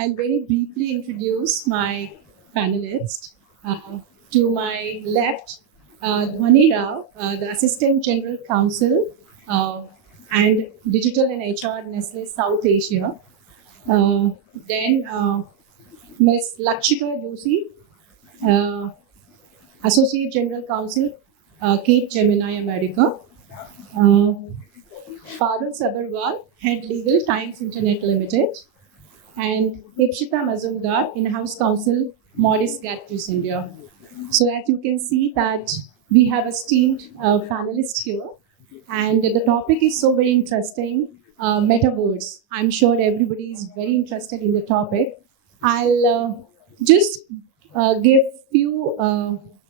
I'll very briefly introduce my panelists. To my left, Dhwani Rao, the Assistant General Counsel and Digital and HR Nestle South Asia. Then Ms. Lakshika Joshi, Associate General Counsel, Cape Gemini America. Parul Sabharwal, Head Legal, Times Internet Limited. And Ipshita Mazumdar, In-House Counsel, Morris Gattus India. So as you can see that we have esteemed panelists here, and the topic is so very interesting, Metaverse. I'm sure everybody is very interested in the topic. I'll just give few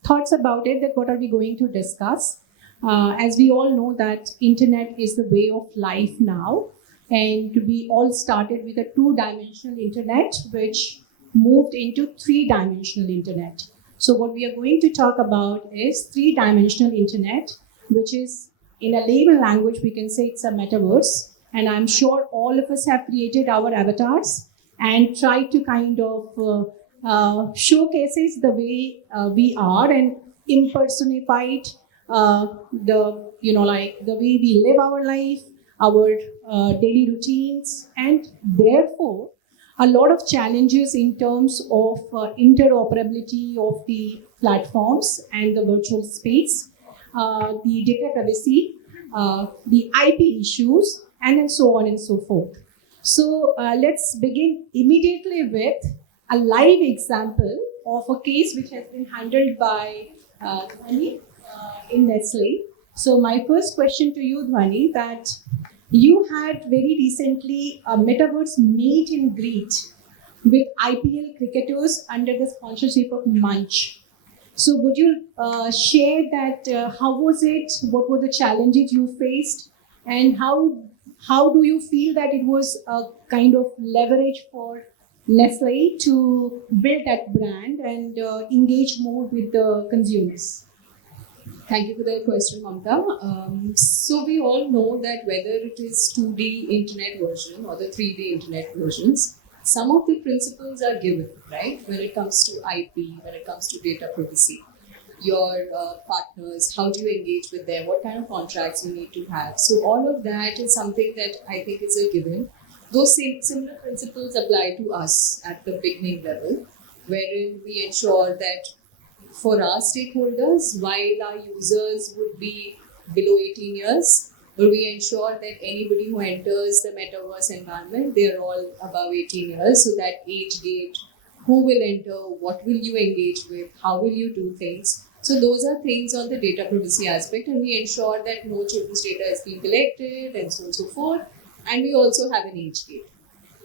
thoughts about it, that what are we going to discuss. As we all know that internet is the way of life now, and we all started with a two-dimensional internet, which moved into three-dimensional internet. So what we are going to talk about is three-dimensional internet, which is, in a layman language, we can say it's a metaverse. And I'm sure all of us have created our avatars and tried to kind of showcases the way we are and impersonified the way we live our life, our daily routines, and therefore a lot of challenges in terms of interoperability of the platforms and the virtual space, the data privacy, the IP issues, and then so on and so forth. So let's begin immediately with a live example of a case which has been handled by Dhwani in Nestle. So my first question to you, Dhwani, that you had very recently a Metaverse meet and greet with IPL cricketers under the sponsorship of Munch. So would you share that, how was it, what were the challenges you faced, and how do you feel that it was a kind of leverage for Nestle to build that brand and engage more with the consumers? Thank you for that question, Mamta. So we all know that whether it is 2D internet version or the 3D internet versions, some of the principles are given, right? When it comes to IP, when it comes to data privacy, your partners, how do you engage with them, what kind of contracts you need to have. So all of that is something that I think is a given. Those similar principles apply to us at the beginning level, wherein we ensure that for our stakeholders, while our users would be below 18 years, but we ensure that anybody who enters the metaverse environment, they're all above 18 years. So that age gate, who will enter, what will you engage with, how will you do things. So those are things on the data privacy aspect, and we ensure that no children's data is being collected and so on and so forth. And we also have an age gate.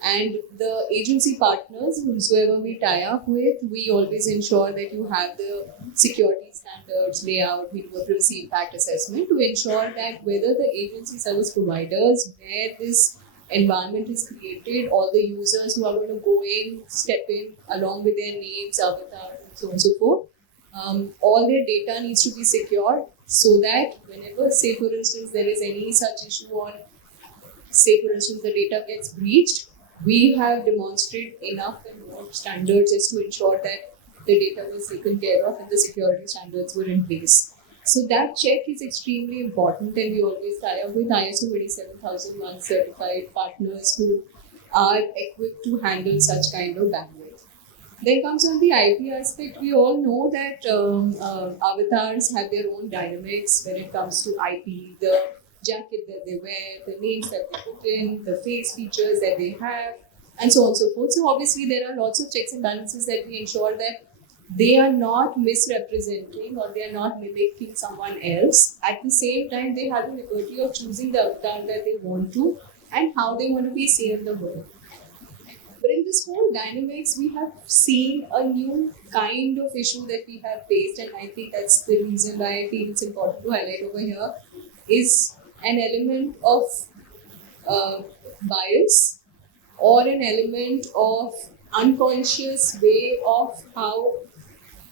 And the agency partners, whosoever we tie up with, we always ensure that you have the security standards, layout, we do a privacy impact assessment to ensure that whether the agency service providers, where this environment is created, all the users who are going to go in, step in along with their names, avatars, and so on and so forth, all their data needs to be secured so that whenever, say for instance, there is any such issue on, say for instance, the data gets breached, we have demonstrated enough and more standards as to ensure that the data was taken care of and the security standards were in place. So that check is extremely important, and we always tie up with ISO 27001 certified partners who are equipped to handle such kind of bandwidth. Then comes on the IP aspect. We all know that avatars have their own dynamics when it comes to IP, the jacket that they wear, the names that they put in, the face features that they have, and so on and so forth. So obviously there are lots of checks and balances that we ensure that they are not misrepresenting or they are not mimicking someone else. At the same time, they have the liberty of choosing the avatar that they want to and how they want to be seen in the world. But in this whole dynamics, we have seen a new kind of issue that we have faced, and I think that's the reason why I feel it's important to highlight over here, is an element of bias or an element of unconscious way of how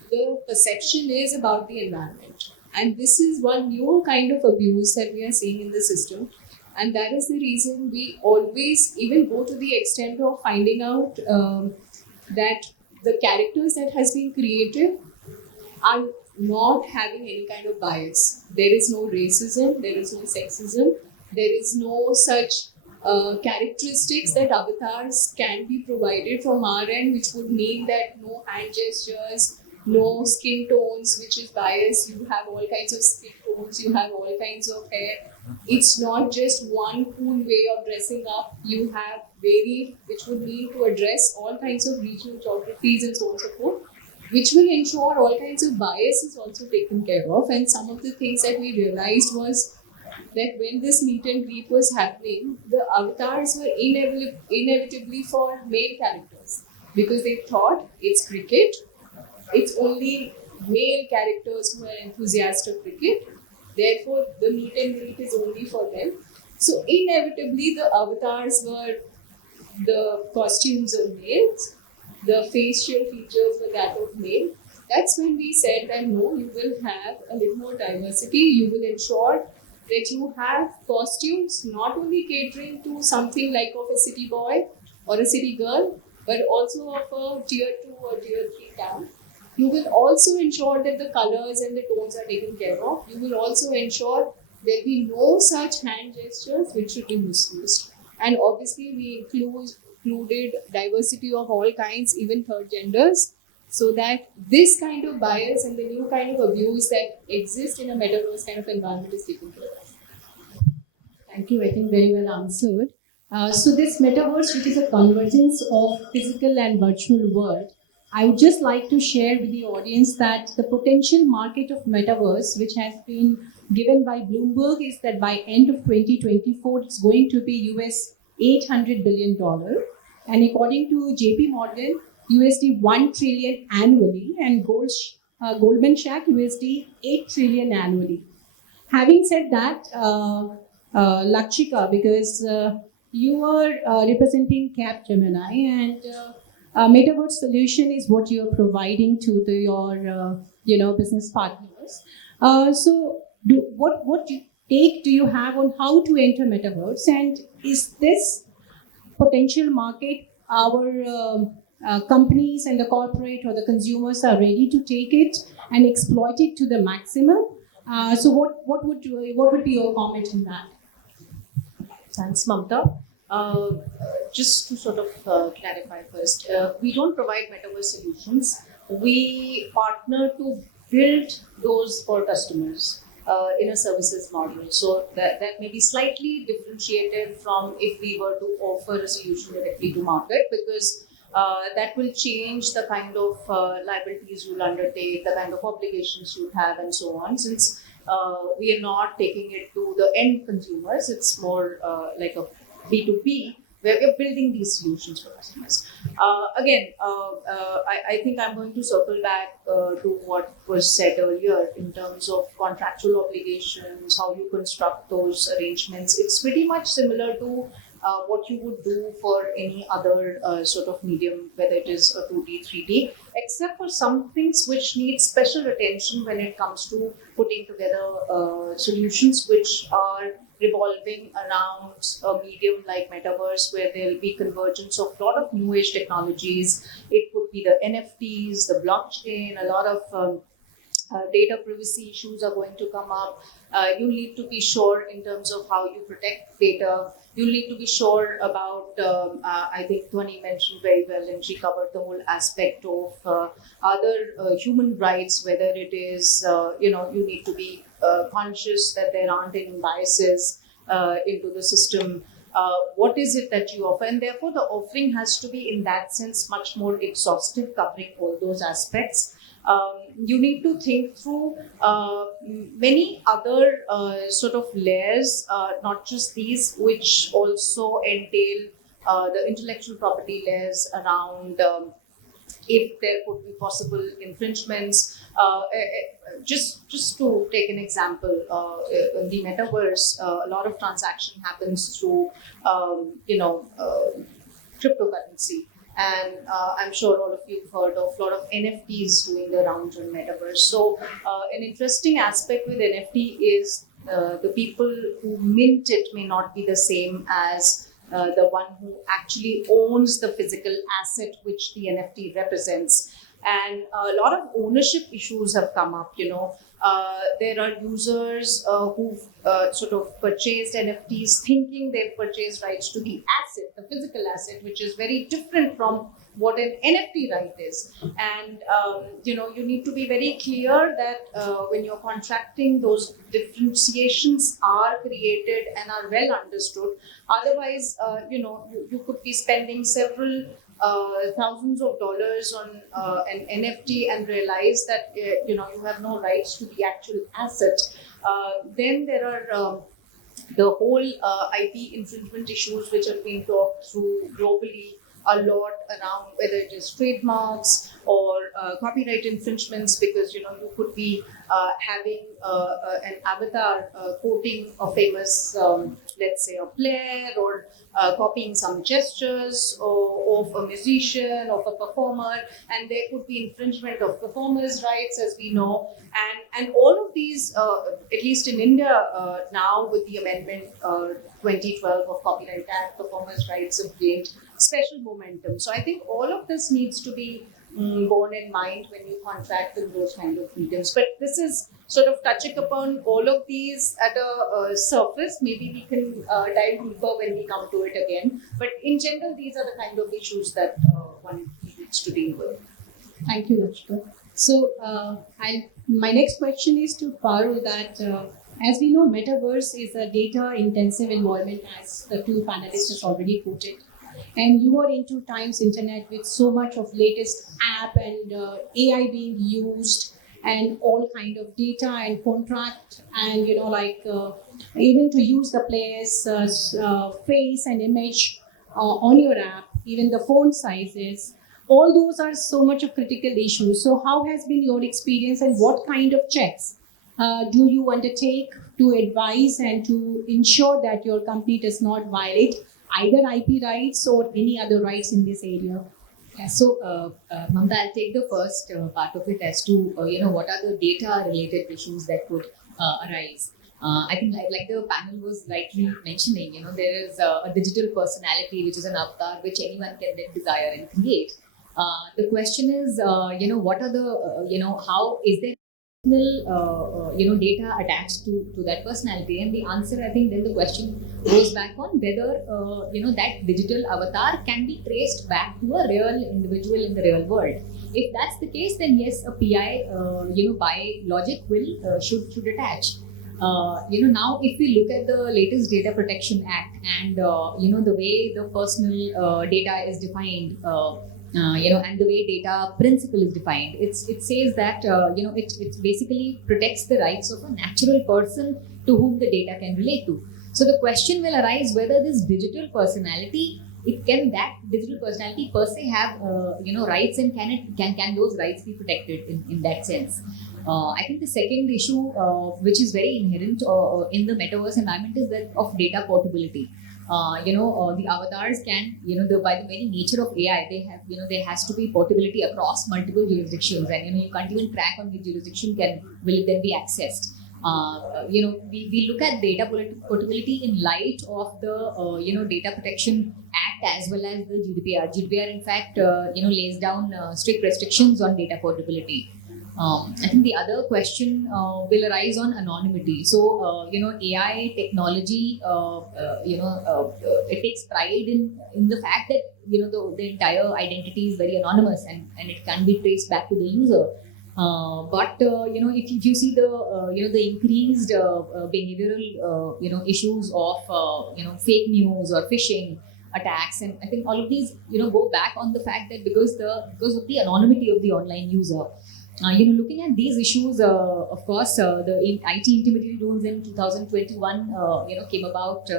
the perception is about the environment. And this is one new kind of abuse that we are seeing in the system, And that is the reason we always even go to the extent of finding out that the characters that has been created are not having any kind of bias. There is no racism, there is no sexism, there is no such characteristics that avatars can be provided from our end, which would mean that no hand gestures, no skin tones, which is biased. You have all kinds of skin tones, you have all kinds of hair. It's not just one cool way of dressing up. You have varied, which would mean to address all kinds of regional geographies and so on and so forth, which will ensure all kinds of bias is also taken care of. And some of the things that we realized was that when this meet and greet was happening, the avatars were inevitably for male characters because they thought it's cricket, it's only male characters who are enthusiastic of cricket, therefore the meet and greet is only for them. So inevitably the avatars were the costumes of males, the facial features were that of male. That's when we said that no, you will have a little more diversity. You will ensure that you have costumes not only catering to something like of a city boy or a city girl, but also of a tier 2 or tier 3 town. You will also ensure that the colors and the tones are taken care of. You will also ensure there be no such hand gestures which should be misused. And obviously, we included diversity of all kinds, even third genders, so that this kind of bias and the new kind of abuse that exists in a metaverse kind of environment is taken care of. Thank you. I think very well answered. So this metaverse, which is a convergence of physical and virtual world, I would just like to share with the audience that the potential market of metaverse, which has been given by Bloomberg, is that by end of 2024, it's going to be US $800 billion. And according to JP Morgan, USD 1 trillion annually, and Goldman Sachs, USD 8 trillion annually. Having said that, Lakshika, because you are representing Capgemini, and Metaverse solution is what you are providing to your business partners. So, what take do you have on how to enter Metaverse, and is this potential market our companies and the corporate or the consumers are ready to take it and exploit it to the maximum? So what would be your comment on that? Thanks, Mamta. Just to sort of clarify first, we don't provide metaverse solutions. We partner to build those for customers in a services model. So that may be slightly differentiated from if we were to offer a solution directly to market, because that will change the kind of liabilities you'll undertake, the kind of obligations you have, and so on. Since we are not taking it to the end consumers, it's more like a B2B, where we're building these solutions for customers. I think I'm going to circle back to what was said earlier in terms of contractual obligations, how you construct those arrangements. It's pretty much similar to what you would do for any other sort of medium, whether it is a 2D, 3D, except for some things which need special attention when it comes to putting together solutions which are revolving around a medium like Metaverse, where there will be convergence of a lot of new age technologies. It could be the NFTs, the blockchain, a lot of data privacy issues are going to come up. You need to be sure in terms of how you protect data. You need to be sure about, I think Dhwani mentioned very well, and she covered the whole aspect of other human rights, whether it is, you need to be conscious that there aren't any biases into the system. What is it that you offer? And therefore, the offering has to be, in that sense, much more exhaustive, covering all those aspects. You need to think through many other sort of layers, not just these, which also entail the intellectual property layers around if there could be possible infringements. Just to take an example, in the metaverse, a lot of transaction happens through, cryptocurrency. And I'm sure all of you have heard of a lot of NFTs doing the rounds on Metaverse. So an interesting aspect with NFT is the people who mint it may not be the same as the one who actually owns the physical asset which the NFT represents. And a lot of ownership issues have come up. There are users who've sort of purchased NFTs thinking they've purchased rights to the asset, the physical asset, which is very different from what an NFT right is. And you need to be very clear that when you're contracting, those differentiations are created and are well understood. Otherwise, you could be spending several thousands of dollars on an NFT and realize that you have no rights to the actual asset. Then there are the whole IP infringement issues which have been talked through globally a lot around whether it is trademarks or copyright infringements, because you could be having an avatar quoting a famous, let's say, a player, or copying some gestures of a musician, of a performer, and there could be infringement of performers' rights, as we know. And all of these, at least in India now, with the amendment 2012 of Copyright Act, performers' rights have gained special momentum. So I think all of this needs to be borne in mind when you contract with those kind of mediums. But this is sort of touching upon all of these at a surface. Maybe we can dive deeper when we come to it again. But in general, these are the kind of issues that one needs to deal with. Thank you, Rachita. So my next question is to Paru that as we know, Metaverse is a data-intensive environment, as the two panelists has already put it. And you are into times internet with so much of latest app and AI being used, and all kind of data and contract, and even to use the player's face and image on your app, even the font sizes. All those are so much of critical issues. So how has been your experience, and what kind of checks do you undertake to advise and to ensure that your company does not violate either IP rights or any other rights in this area? Yeah, so Mamta, I'll take the first part of it as to what are the data-related issues that could arise. I think like the panel was rightly mentioning, there is a digital personality which is an avatar which anyone can then desire and create. The question is, what are the, how is there data attached to that personality? And the answer, I think, then the question goes back on whether that digital avatar can be traced back to a real individual in the real world. If that's the case, then yes, a PI by logic will should attach. Now if we look at the latest Data Protection Act and the way the personal data is defined, and the way data principle is defined, it says that it basically protects the rights of a natural person to whom the data can relate to. So the question will arise whether this digital personality, that digital personality per se have rights, and can those rights be protected in that sense? I think the second issue, which is very inherent in the metaverse environment, is that of data portability. The avatars can, by the very nature of AI, they have, there has to be portability across multiple jurisdictions, and you can't even track on which jurisdiction will it then be accessed. We look at data portability in light of the Data Protection Act as well as the GDPR. GDPR, in fact, lays down strict restrictions on data portability. I think the other question will arise on anonymity. So, AI technology, it takes pride in the fact that, the entire identity is very anonymous, and it can be traced back to the user. But if you see the increased behavioral issues of fake news or phishing attacks, and I think all of these go back on the fact that because of the anonymity of the online user. Looking at these issues, of course, the IT intermediary rules in 2021 came about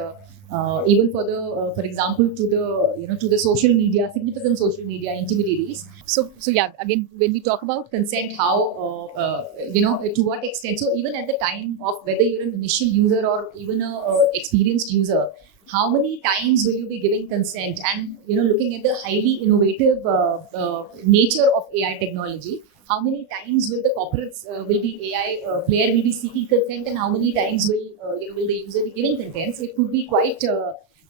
even for example, to the social media, significant social media intermediaries. So yeah, again, when we talk about consent, how to what extent? So even at the time of whether you're an initial user or even a experienced user, how many times will you be giving consent? And looking at the highly innovative nature of AI technology, how many times will the corporates will be AI player will be seeking consent, and how many times will will the user be giving consent. So it could be quite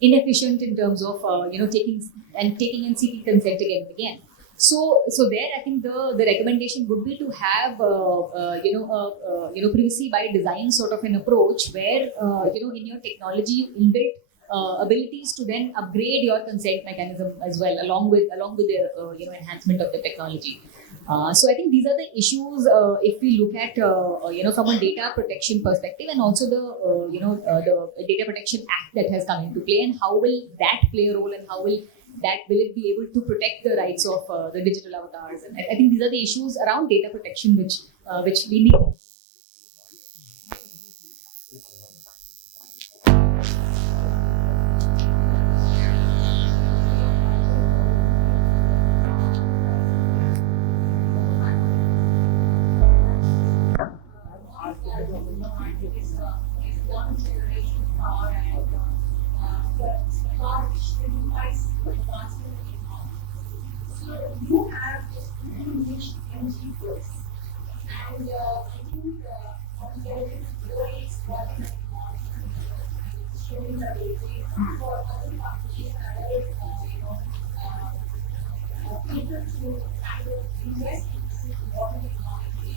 inefficient in terms of taking and seeking consent again and again. So there, I think the recommendation would be to have privacy by design sort of an approach where in your technology you inbuilt abilities to then upgrade your consent mechanism as well, along with the enhancement of the technology. So I think these are the issues if we look at from a data protection perspective, and also the Data Protection Act that has come into play, and how will that play a role, and how will it be able to protect the rights of the digital avatars? And I think these are the issues around data protection which we need. You have niche MGs, and I think very important showing the ability for other companies and other people to kind of invest in this important technology.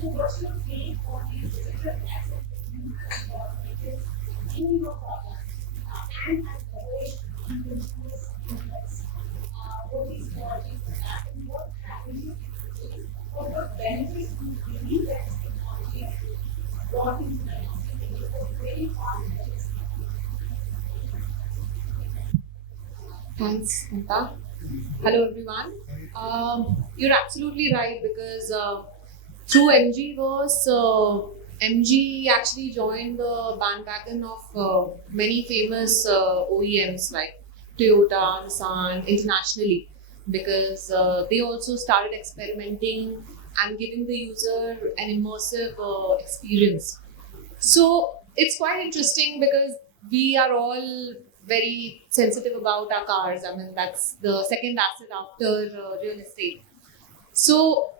So, what's your take on the digital assets that you have incorporated in your product and as always in the business interest? What is technology for that, and what avenues or what benefits do you believe that this technology has brought into the industry for very fast? Thanks, Mita. Hello, everyone. You're absolutely right, because through MGverse, MG actually joined the bandwagon of many famous OEMs like Toyota, Nissan, internationally, because they also started experimenting and giving the user an immersive experience. So it's quite interesting, because we are all very sensitive about our cars. I mean, that's the second asset after real estate. So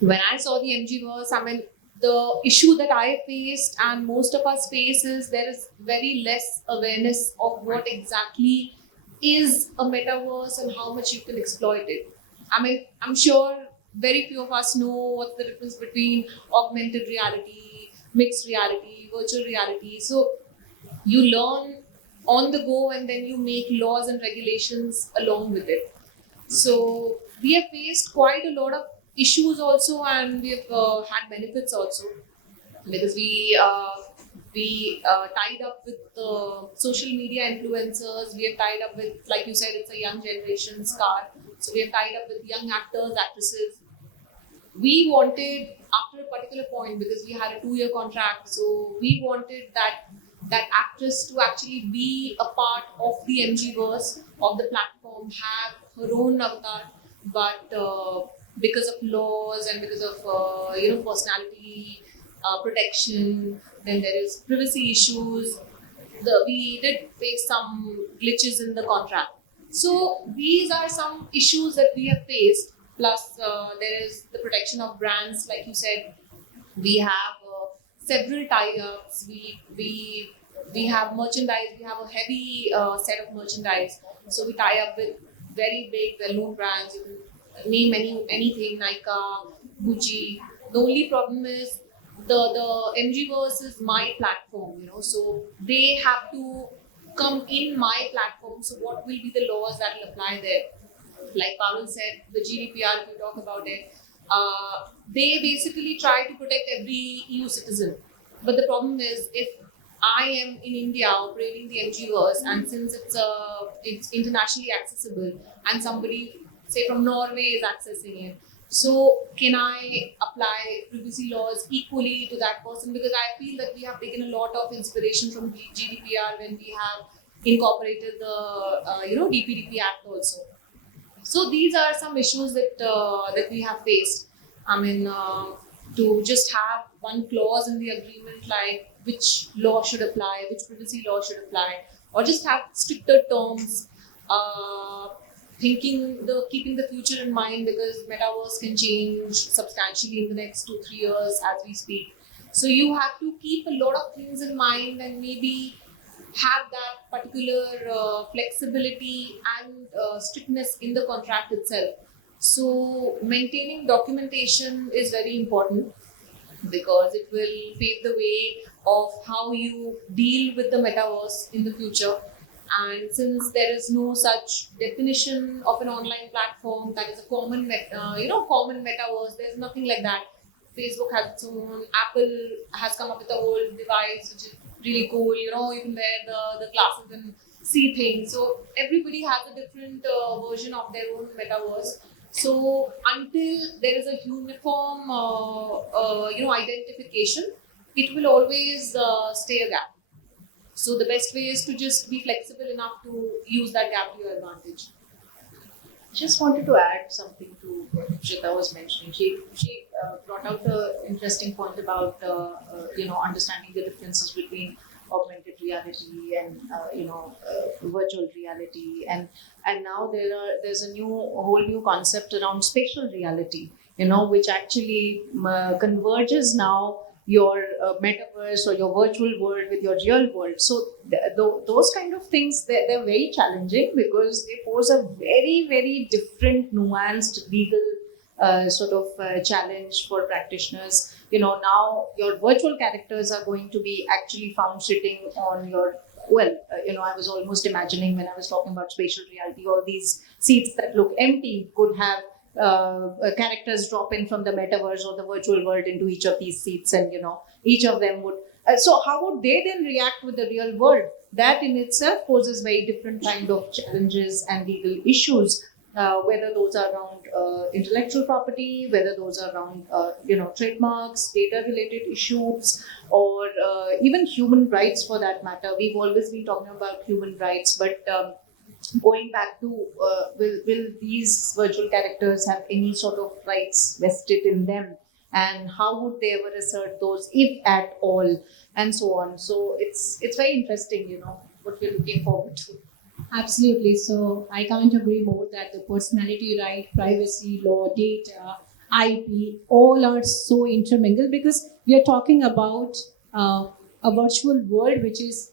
when I saw the MGverse, I mean, the issue that I faced and most of us face is there is very less awareness of what exactly is a metaverse and how much you can exploit it. I mean, I'm sure very few of us know what's the difference between augmented reality, mixed reality, virtual reality. So you learn on the go, and then you make laws and regulations along with it. So we have faced quite a lot of issues also, and we have had benefits also, because we tied up with social media influencers. We have tied up with, like you said, it's a young generation's car. So we have tied up with young actors, actresses. We wanted, after a particular point, because we had a 2-year contract, so we wanted that actress to actually be a part of the MGverse of the platform, have her own avatar, but because of laws and because of personality protection, then there is privacy issues. We did face some glitches in the contract. So these are some issues that we have faced. Plus, there is the protection of brands, like you said. We have several tie-ups. We have merchandise. We have a heavy set of merchandise. So we tie up with very big, well-known brands. You can name anything, Nike, Gucci. The only problem is the MGverse is my platform, so they have to come in my platform. So what will be the laws that will apply there? Like Pavel said, the GDPR, if you talk about it, they basically try to protect every EU citizen. But the problem is, if I am in India operating the MGverse, and since it's internationally accessible, and somebody, say from Norway, is accessing it, so can I apply privacy laws equally to that person? Because I feel that we have taken a lot of inspiration from GDPR when we have incorporated the DPDP Act also. So these are some issues that we have faced. I mean, to just have one clause in the agreement, like which law should apply, which privacy law should apply, or just have stricter terms keeping the future in mind, because metaverse can change substantially in the next 2-3 years as we speak. So you have to keep a lot of things in mind and maybe have that particular flexibility and strictness in the contract itself. So maintaining documentation is very important, because it will pave the way of how you deal with the metaverse in the future. And since there is no such definition of an online platform that is a common metaverse, there's nothing like that. Facebook has its own, Apple has come up with a whole device which is really cool, you can wear the glasses and see things. So everybody has a different version of their own metaverse. So until there is a uniform identification, it will always stay a gap. So the best way is to just be flexible enough to use that gap to your advantage. Just wanted to add something to what Shita was mentioning. She brought out an interesting point about understanding the differences between augmented reality and virtual reality, and now there's a whole new concept around spatial reality, which actually converges now your metaverse or your virtual world with your real world. So those kind of things, they're very challenging, because they pose a very, very different, nuanced legal challenge for practitioners. Now your virtual characters are going to be actually found sitting on your, I was almost imagining when I was talking about spatial reality, all these seats that look empty could have characters drop in from the metaverse or the virtual world into each of these seats, and each of them would so how would they then react with the real world? That in itself poses very different kind of challenges and legal issues, whether those are around intellectual property, whether those are around trademarks, data related issues, or even human rights for that matter. We've always been talking about human rights, but going back to will these virtual characters have any sort of rights vested in them, and how would they ever assert those, if at all, and so on. So it's very interesting, what we're looking forward to. Absolutely. So I can't agree more that the personality right, privacy law, data, IP, all are so intermingled, because we are talking about a virtual world which is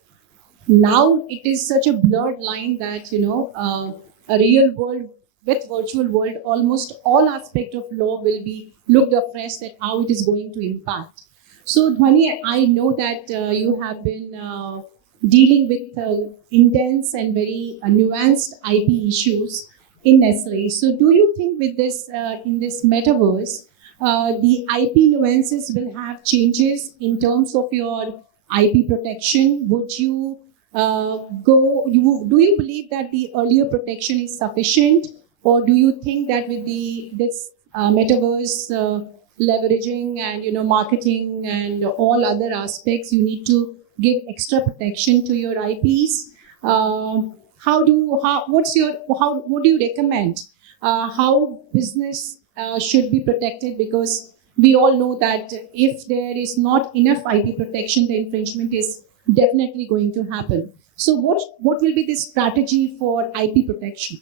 now, it is such a blurred line that a real world with virtual world, almost all aspect of law will be looked afresh at how it is going to impact. So Dhwani, I know that you have been dealing with intense and very nuanced IP issues in Nestle. So do you think with this in this metaverse, the IP nuances will have changes in terms of your IP protection? Would you do you believe that the earlier protection is sufficient, or do you think that with this metaverse leveraging and marketing and all other aspects, you need to give extra protection to your IPs? What do you recommend how business should be protected? Because we all know that if there is not enough IP protection, the infringement is definitely going to happen. So what will be the strategy for IP protection?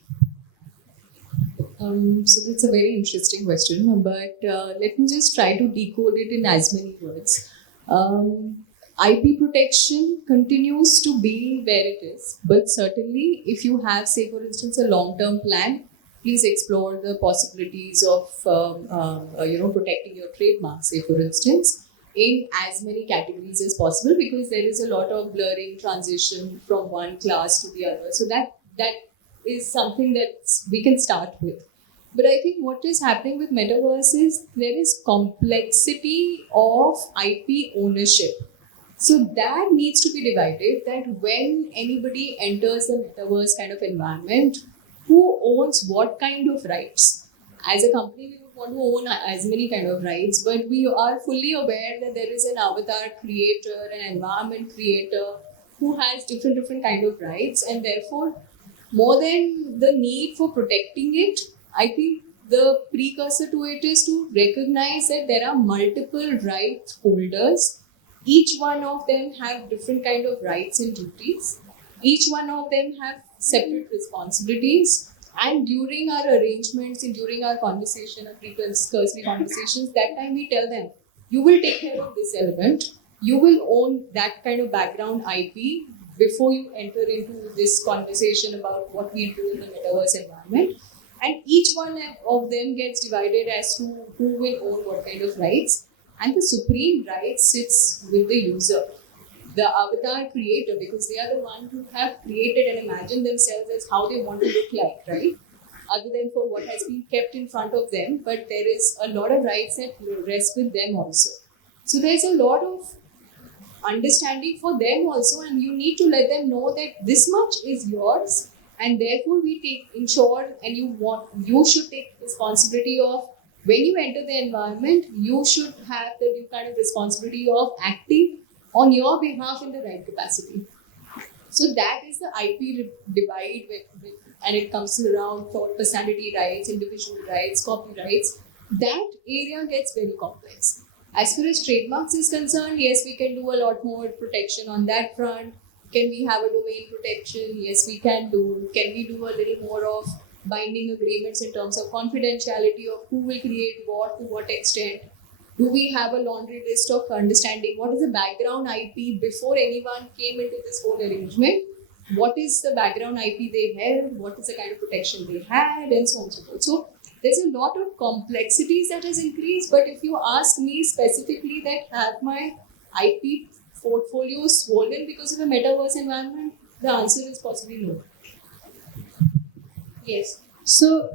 So that's a very interesting question, but let me just try to decode it in as many words. IP protection continues to be where it is, but certainly if you have, say for instance, a long-term plan, please explore the possibilities of protecting your trademarks, say for instance, in as many categories as possible, because there is a lot of blurring transition from one class to the other. So that is something that we can start with. But I think what is happening with metaverse is there is complexity of IP ownership. So that needs to be divided, that when anybody enters the metaverse kind of environment, who owns what kind of rights? As a company, we would want to own as many kind of rights, but we are fully aware that there is an avatar creator, an environment creator who has different kind of rights, and therefore, more than the need for protecting it, I think the precursor to it is to recognize that there are multiple rights holders. Each one of them have different kind of rights and duties. Each one of them have separate responsibilities. And during our arrangements and during our conversation, our pre-cursory conversations, that time we tell them, you will take care of this element, you will own that kind of background IP before you enter into this conversation about what we do in the metaverse environment. And each one of them gets divided as to who will own what kind of rights. And the supreme right sits with the user, the avatar creator, because they are the one who have created and imagined themselves as how they want to look like, right? Other than for what has been kept in front of them, but there is a lot of rights that rest with them also. So there's a lot of understanding for them also, and you need to let them know that this much is yours, and therefore we ensure, and you should take responsibility of when you enter the environment, you should have the due kind of responsibility of acting on your behalf in the right capacity. So that is the IP divide, and it comes around for personality rights, individual rights, copyrights. That area gets very complex. As far as trademarks is concerned, yes, we can do a lot more protection on that front. Can we have a domain protection? Yes, we can do. Can we do a little more of binding agreements in terms of confidentiality of who will create what, to what extent? Do we have a laundry list of understanding what is the background IP before anyone came into this whole arrangement? What is the background IP they held? What is the kind of protection they had? And so on and so forth. So there's a lot of complexities that has increased. But if you ask me specifically that have my IP portfolio swollen because of a metaverse environment, the answer is possibly no. Yes. So,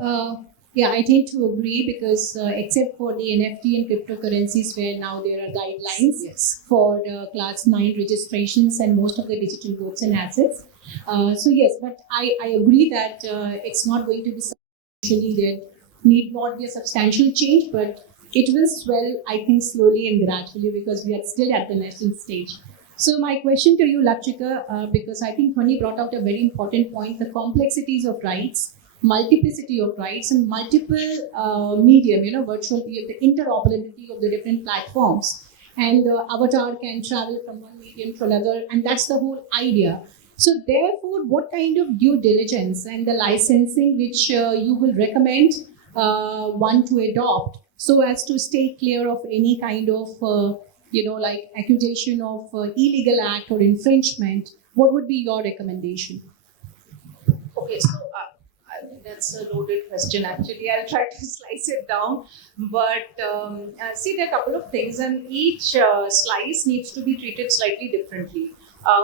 yeah, I tend to agree because except for the NFT and cryptocurrencies, where now there are guidelines Yes. for Class 9 registrations and most of the digital goods and assets. So, yes, but I agree that it's not going to be substantially, there need not be a substantial change, but it will swell, I think, slowly and gradually because we are still at the nascent stage. So my question to you, Lakshika, because I think Tony brought out a very important point, the complexities of rights, multiplicity of rights, and multiple medium, virtual, the interoperability of the different platforms. And the avatar can travel from one medium to another, and that's the whole idea. So therefore, what kind of due diligence and the licensing which you will recommend one to adopt so as to stay clear of any kind of like accusation of illegal act or infringement? What would be your recommendation? Okay, so I think that's a loaded question. Actually, I'll try to slice it down. But see, there are a couple of things, and each slice needs to be treated slightly differently.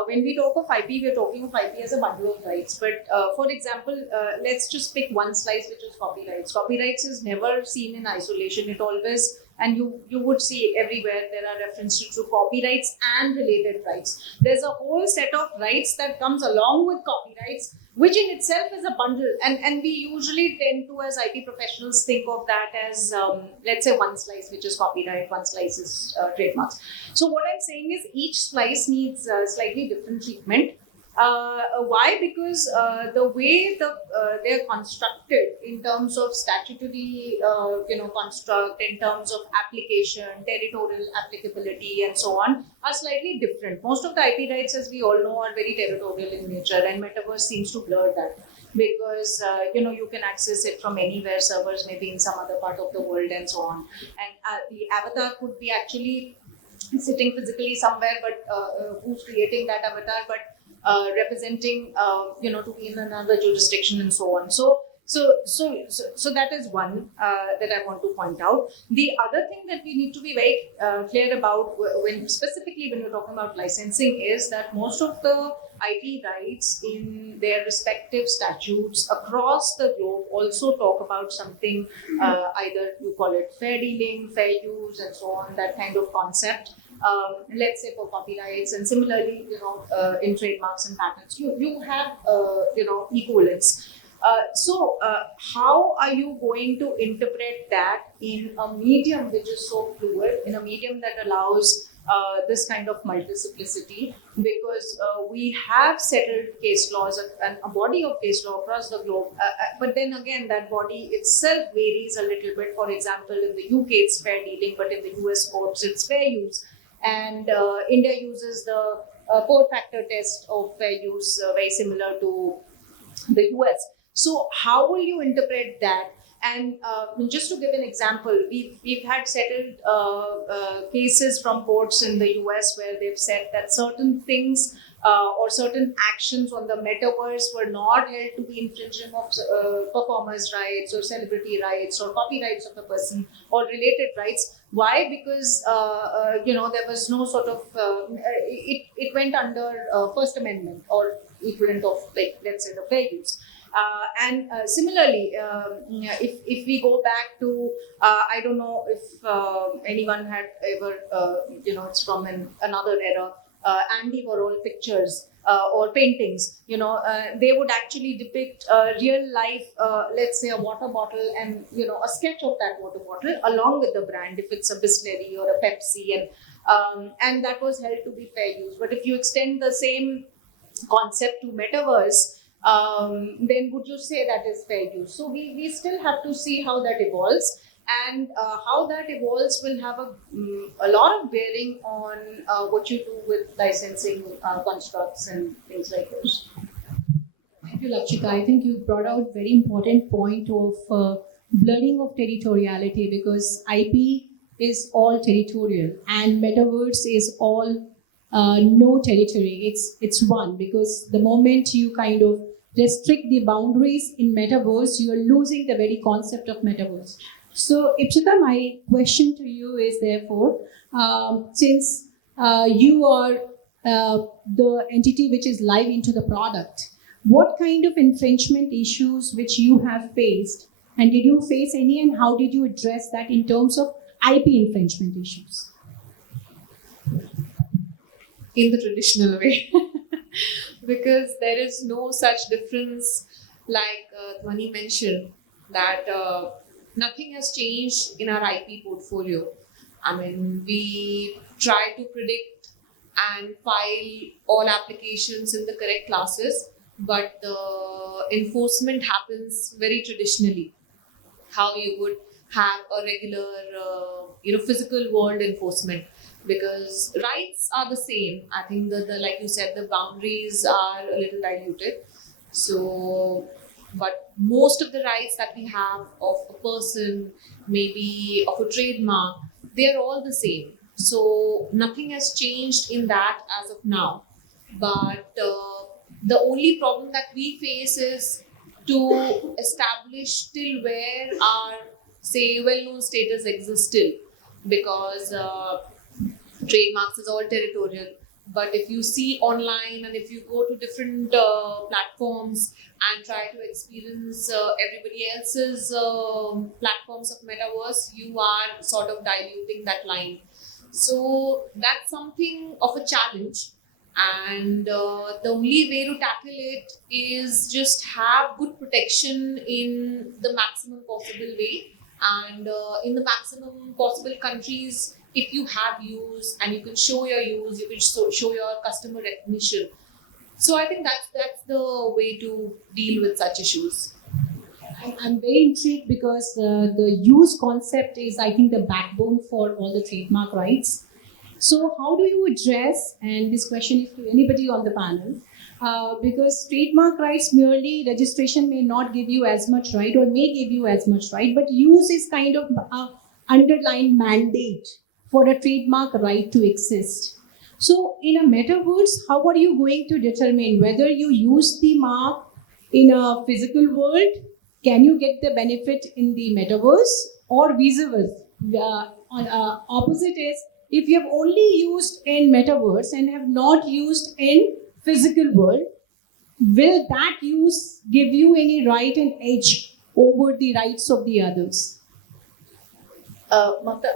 When we talk of IP, we're talking of IP as a bundle of rights. But for example, let's just pick one slice, which is copyrights. Copyrights is never seen in isolation. It always, and you would see everywhere there are references to copyrights and related rights. There's a whole set of rights that comes along with copyrights, which in itself is a bundle. And we usually tend to, as IP professionals, think of that as, let's say, one slice, which is copyright, one slice is trademarks. So what I'm saying is each slice needs slightly different treatment. Why? Because the way they're constructed in terms of statutory, construct, in terms of application, territorial applicability, and so on, are slightly different. Most of the IP rights, as we all know, are very territorial in nature, and Metaverse seems to blur that because you can access it from anywhere, servers maybe in some other part of the world, and so on. And the avatar could be actually sitting physically somewhere, but who's creating that avatar, but representing, to be in another jurisdiction and so on. So that is one that I want to point out. The other thing that we need to be very clear about specifically when we're talking about licensing is that most of the IP rights in their respective statutes across the globe also talk about something, either you call it fair dealing, fair use, and so on, that kind of concept. Let's say for copyrights, and similarly, in trademarks and patents, you have, equivalence. So how are you going to interpret that in a medium which is so fluid, in a medium that allows this kind of multiplicity? Because we have settled case laws and a body of case law across the globe, but then again, that body itself varies a little bit. For example, in the UK, it's fair dealing, but in the US courts, it's fair use. And India uses the 4-factor test of fair use, very similar to the US. So how will you interpret that? And just to give an example, we've had settled cases from courts in the US where they've said that certain things or certain actions on the metaverse were not held to be infringement of performers' rights or celebrity rights or copyrights of a person or related rights. Why? Because there was no sort of it went under First Amendment or equivalent of, like, let's say, the fair use. And similarly, if we go back to I don't know if anyone had ever it's from another era, Andy Warhol pictures or paintings, they would actually depict real life, let's say a water bottle, and a sketch of that water bottle along with the brand, if it's a Bisleri or a Pepsi, and that was held to be fair use. But if you extend the same concept to metaverse, then would you say that is fair use? So we still have to see how that evolves, and how that evolves will have a lot of bearing on what you do with licensing constructs and things like those. Thank you, Lakshika. I think you brought out very important point of blurring of territoriality, because IP is all territorial and metaverse is all no territory. It's one, because the moment you kind of restrict the boundaries in metaverse, you are losing the very concept of metaverse. So, Ipshita, my question to you is therefore, since you are the entity which is live into the product, what kind of infringement issues which you have faced, and did you face any, and how did you address that in terms of IP infringement issues? In the traditional way, because there is no such difference, like Dhwani mentioned, that nothing has changed in our IP portfolio. I mean, we try to predict and file all applications in the correct classes, but the enforcement happens very traditionally, how you would have a regular physical world enforcement, because rights are the same. I think the like you said, the boundaries are a little diluted. So, but most of the rights that we have of a person, maybe of a trademark, they are all the same. So nothing has changed in that as of now. But the only problem that we face is to establish till where our, say, well-known status exists still, because trademarks is all territorial. But if you see online and if you go to different platforms and try to experience everybody else's platforms of metaverse, you are sort of diluting that line. So that's something of a challenge. And the only way to tackle it is just have good protection in the maximum possible way. And in the maximum possible countries, if you have use and you can show your use, you can show your customer recognition. So I think that's the way to deal with such issues. I'm very intrigued because the use concept is, I think, the backbone for all the trademark rights. So how do you address, and this question is to anybody on the panel, because trademark rights, merely registration may not give you as much right or may give you as much right, but use is kind of an underlying mandate for a trademark right to exist. So in a metaverse, how are you going to determine whether you use the mark in a physical world? Can you get the benefit in the metaverse, or vice versa? Opposite is, if you have only used in metaverse and have not used in physical world, will that use give you any right and edge over the rights of the others? Mamta,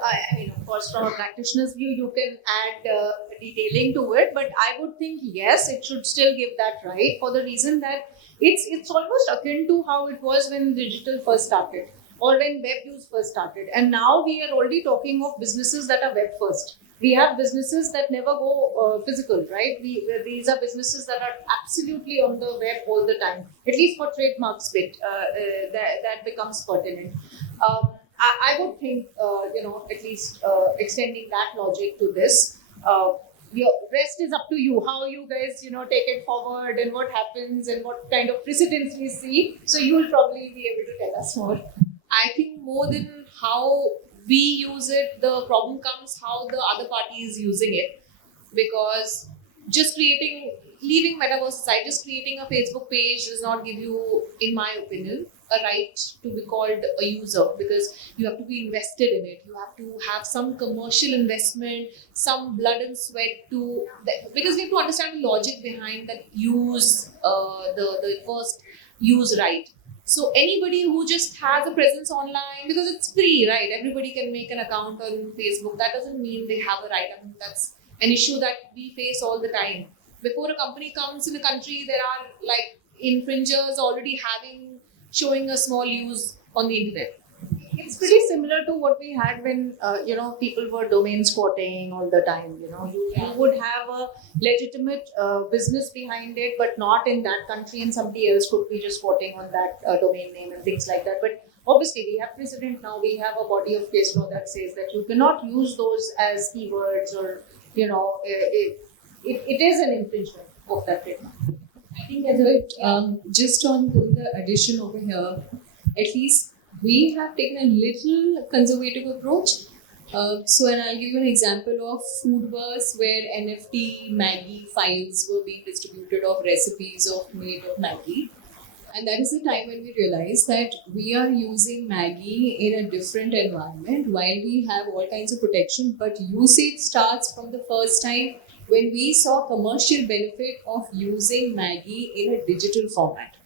of course, from a practitioner's view, you can add detailing to it, but I would think yes, it should still give that right, for the reason that it's almost akin to how it was when digital first started or when web use first started. And now we are already talking of businesses that are web first. We have businesses that never go physical, right? These are businesses that are absolutely on the web all the time, at least for trademarks bit, that becomes pertinent. I would think, at least extending that logic to this, your rest is up to you. How you guys, take it forward and what happens and what kind of precedents we see. So you will probably be able to tell us more. I think more than how we use it, the problem comes how the other party is using it. Because just leaving Metaverse aside, just creating a Facebook page does not give you, in my opinion, a right to be called a user, because you have to be invested in it. You have to have some commercial investment, some blood and sweat because we have to understand the logic behind that the first use right. So anybody who just has a presence online, because it's free, right? Everybody can make an account on Facebook. That doesn't mean they have a right. I mean, that's an issue that we face all the time. Before a company comes in a country, there are like infringers already showing a small use on the internet. It's pretty similar to what we had when people were domain squatting all the time. You would have a legitimate business behind it, but not in that country, and somebody else could be just squatting on that domain name and things like that. But obviously, we have precedent now. We have a body of case law that says that you cannot use those as keywords, or it is an infringement of that trademark. I think as a just on the addition over here, at least we have taken a little conservative approach. And I'll give you an example of Foodverse, where NFT Maggie files were being distributed of recipes made of Maggie. And that is the time when we realized that we are using Maggie in a different environment while we have all kinds of protection, but usage starts from the first time when we saw commercial benefit of using Maggie in a digital format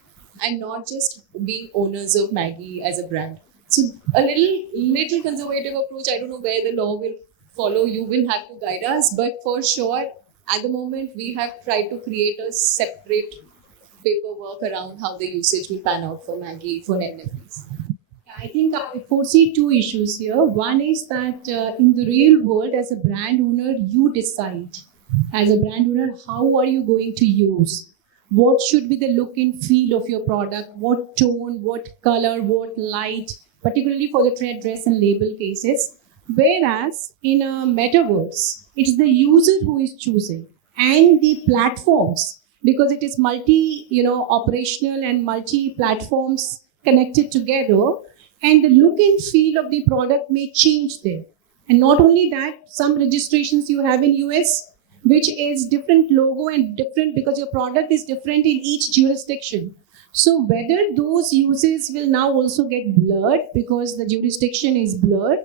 and not just being owners of Maggie as a brand. So a little conservative approach. I don't know where the law will follow. You will have to guide us, but for sure, at the moment, we have tried to create a separate paperwork around how the usage will pan out for Maggie, for NFTs. I think I foresee two issues here. One is that in the real world, as a brand owner, you decide, as a brand owner, how are you going to use? What should be the look and feel of your product? What tone, what color, what light, particularly for the trade dress and label cases. Whereas in a metaverse, it's the user who is choosing, and the platforms, because it is operational and multi-platforms connected together, and the look and feel of the product may change there. And not only that, some registrations you have in US, which is different logo and different because your product is different in each jurisdiction. So whether those uses will now also get blurred because the jurisdiction is blurred,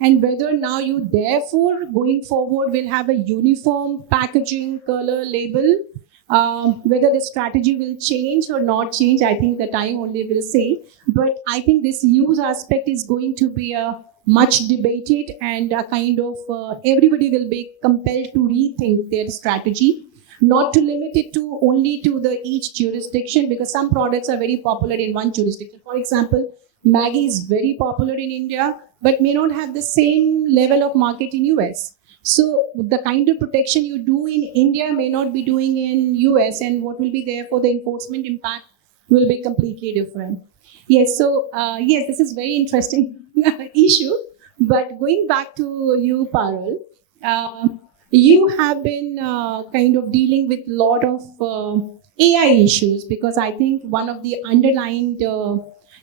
and whether now you therefore going forward will have a uniform packaging, color, label, whether the strategy will change or not change, I think the time only will say. But I think this use aspect is going to be a much debated, and a kind of everybody will be compelled to rethink their strategy, not to limit it to only to the each jurisdiction, because some products are very popular in one jurisdiction. For example, Maggie is very popular in India, but may not have the same level of market in US. So the kind of protection you do in India may not be doing in US, and what will be there for the enforcement impact will be completely different. Yes, so yes, this is very interesting issue. But going back to you, Parul, you have been kind of dealing with a lot of AI issues, because I think one of the underlying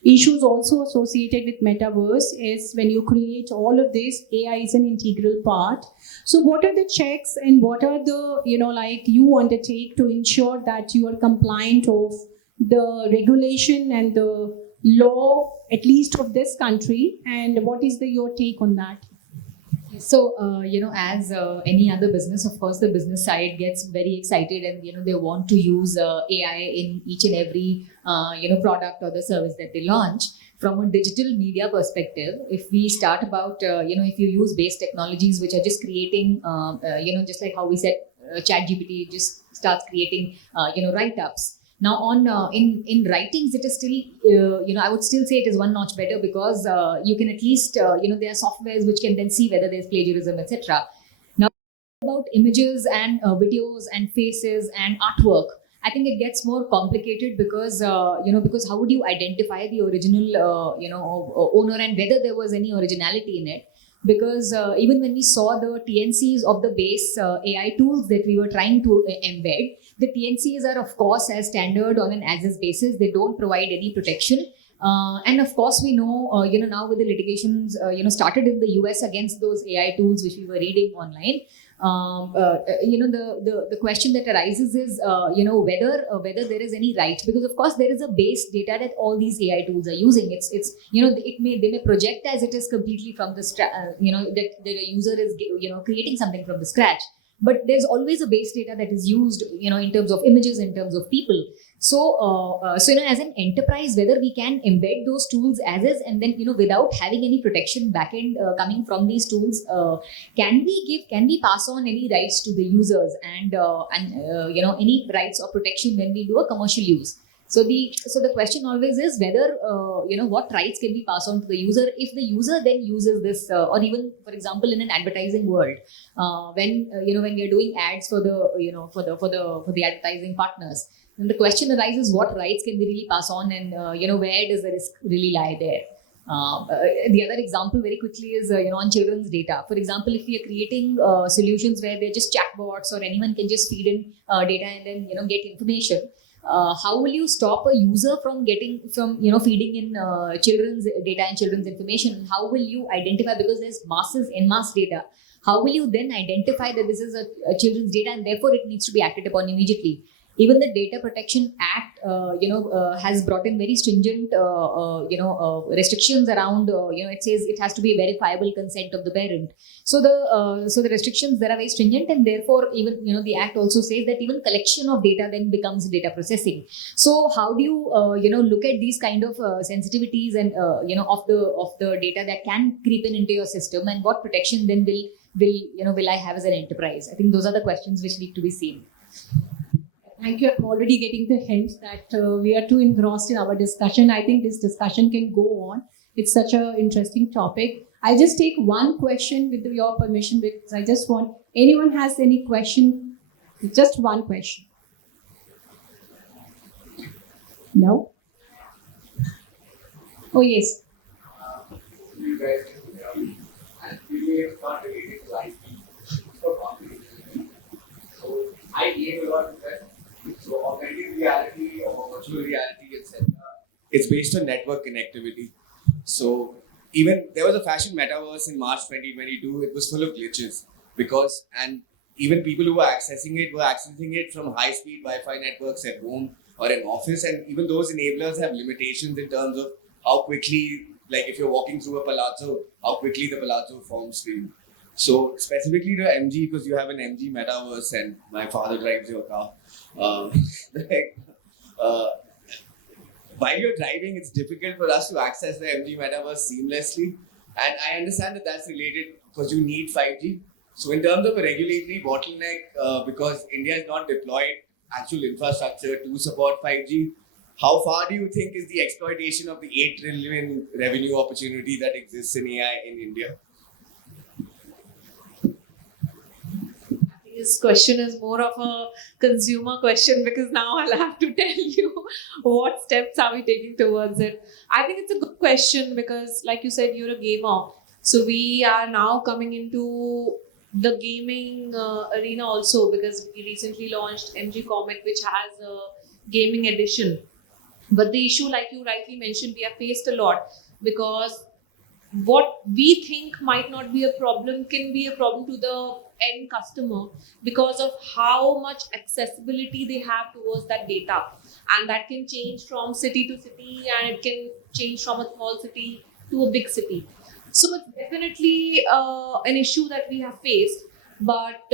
issues also associated with Metaverse is when you create all of this, AI is an integral part. So what are the checks and what are the, you undertake to ensure that you are compliant of the regulation and the law, at least of this country, and what is your take on that? So, as any other business, of course, the business side gets very excited, and, they want to use AI in each and every, product or the service that they launch. From a digital media perspective, if we start about, if you use base technologies, which are just creating, just like how we said, ChatGPT just starts creating, write-ups. Now, on in writings, it is still, I would still say it is one notch better, because you can at least, there are softwares which can then see whether there's plagiarism, etc. Now, about images and videos and faces and artwork, I think it gets more complicated because, because how would you identify the original, owner, and whether there was any originality in it? because even when we saw the TNCs of the base AI tools that we were trying to embed, the TNCs are of course as standard on an as-is basis. They don't provide any protection. And of course, we know, now with the litigations, started in the US against those AI tools, which we were reading online. The question that arises is, whether there is any right, because of course there is a base data that all these AI tools are using. They may project as it is completely from the that the user is creating something from the scratch. But there's always a base data that is used, in terms of images, in terms of people. So, as an enterprise, whether we can embed those tools as is, and then, without having any protection backend coming from these tools, can we pass on any rights to the users and any rights or protection when we do a commercial use? So the question always is whether what rights can we pass on to the user if the user then uses this, or even, for example, in an advertising world, when we are doing ads for the advertising partners, then the question arises: what rights can we really pass on, and where does the risk really lie there? The other example very quickly is on children's data. For example, if we are creating solutions where they're just chatbots or anyone can just feed in data and then get information. How will you stop a user from feeding in children's data and children's information? How will you identify, because there's en masse data? How will you then identify that this is a children's data and therefore it needs to be acted upon immediately? Even the Data Protection Act, has brought in very stringent, restrictions around. It says it has to be a verifiable consent of the parent. So the restrictions there are very stringent, and therefore even the Act also says that even collection of data then becomes data processing. So how do you look at these kind of sensitivities and of the data that can creep into your system, and what protection then will I have as an enterprise? I think those are the questions which need to be seen. Thank you. I'm already getting the hint that we are too engrossed in our discussion. I think this discussion can go on. It's such an interesting topic. I'll just take one question with your permission, because I just want, anyone has any question? Just one question. No? Oh, yes. You guys, and really it's not related to IT, for competition. So I gave a lot of that. So augmented reality or virtual reality, etc. It's based on network connectivity. So even there was a fashion metaverse in March 2022. It was full of glitches and even people who were accessing it from high-speed Wi-Fi networks at home or in office, and even those enablers have limitations in terms of how quickly, like if you're walking through a palazzo, how quickly the palazzo forms for you. So specifically to MG, because you have an MG metaverse and my father drives your car. While you're driving, it's difficult for us to access the MG metaverse seamlessly. And I understand that that's related because you need 5G. So in terms of a regulatory bottleneck, because India has not deployed actual infrastructure to support 5G, how far do you think is the exploitation of the 8 trillion revenue opportunity that exists in AI in India? This question is more of a consumer question, because now I'll have to tell you what steps are we taking towards it. I think it's a good question because, like you said, you're a gamer. So we are now coming into the gaming arena also, because we recently launched MG Comic, which has a gaming edition. But the issue, like you rightly mentioned, we have faced a lot, because what we think might not be a problem can be a problem to the end customer because of how much accessibility they have towards that data, and that can change from city to city, and it can change from a small city to a big city. So it's definitely an issue that we have faced, but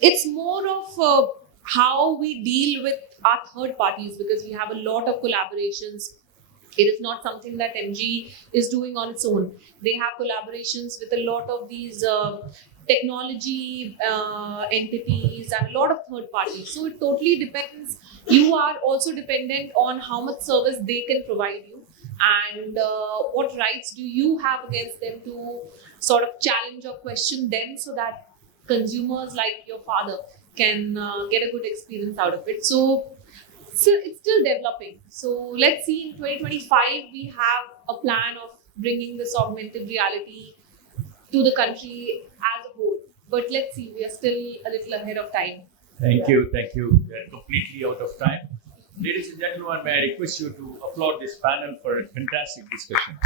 it's more of how we deal with our third parties, because we have a lot of collaborations. It is not something that MG is doing on its own. They have collaborations with a lot of these technology entities and a lot of third parties. So it totally depends. You are also dependent on how much service they can provide you, and what rights do you have against them to sort of challenge or question them, so that consumers like your father can get a good experience out of it. So it's still developing. So let's see, in 2025, we have a plan of bringing this augmented reality to the country as a whole. But let's see, we are still a little ahead of time. Thank you. We are completely out of time. Ladies and gentlemen, may I request you to applaud this panel for a fantastic discussion.